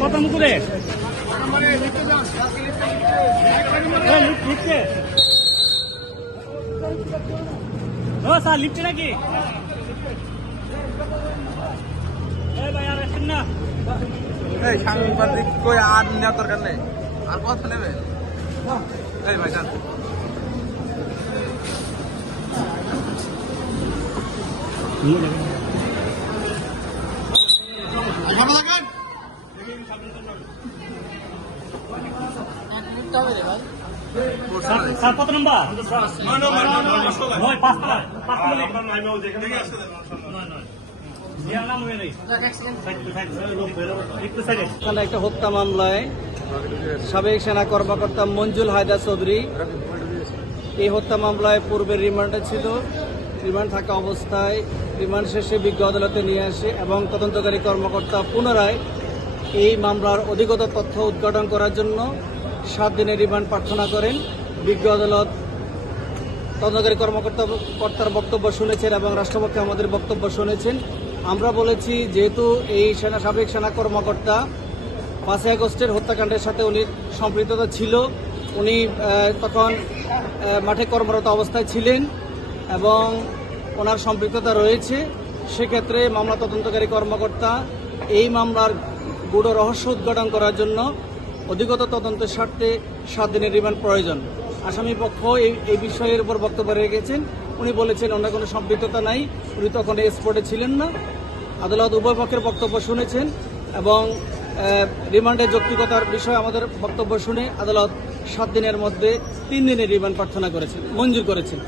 কত মুকুরে স্যার লিখছে নাকি সাংবাদিক কই আর নেওয়ার দরকার নেই, আর কথা নেবে এই ভাই যান। স্যার কত নম্বর? একটা হত্যা মামলায় সাবেক সেনা কর্মকর্তা মঞ্জুল হায়দার চৌধুরী এই হত্যা মামলায় পূর্বে রিমান্ডে ছিল। রিমান্ড থাকা অবস্থায় রিমান্ড শেষে বিজ্ঞ আদালতে নিয়ে আসে এবং তদন্তকারী কর্মকর্তা পুনরায় এই মামলার অধিকতর তথ্য উদ্ঘাটন করার জন্য 7 দিনের রিমান্ড প্রার্থনা করেন। বিজ্ঞ আদালত তদন্তকারী কর্তার বক্তব্য শুনেছেন এবং রাষ্ট্রপক্ষে আমাদের বক্তব্য শুনেছেন। আমরা বলেছি যেহেতু এই সাবেক সেনা কর্মকর্তা 5 আগস্টের হত্যাকাণ্ডের সাথে উনি সম্পৃক্ততা ছিল, উনি তখন মাঠে কর্মরত অবস্থায় ছিলেন এবং ওনার সম্পৃক্ততা রয়েছে, সেক্ষেত্রে মামলা তদন্তকারী কর্মকর্তা এই মামলার গূঢ় রহস্য উদ্ঘাটন করার জন্য অধিকতর তদন্তের স্বার্থে 7 দিনের রিমান্ড প্রয়োজন। আসামি পক্ষ এই বিষয়ের উপর বক্তব্য রেখেছেন। উনি বলেছেন ওনার কোনো সম্পৃক্ততা নাই, উনি তখন স্পটে ছিলেন না। আদালত উভয় পক্ষের বক্তব্য শুনেছেন এবং রিমান্ডের যৌক্তিকতার বিষয়ে আমাদের বক্তব্য শুনে আদালত 7 দিনের মধ্যে 3 দিনের রিমান্ড প্রার্থনা করেছেন, মঞ্জুর করেছেন।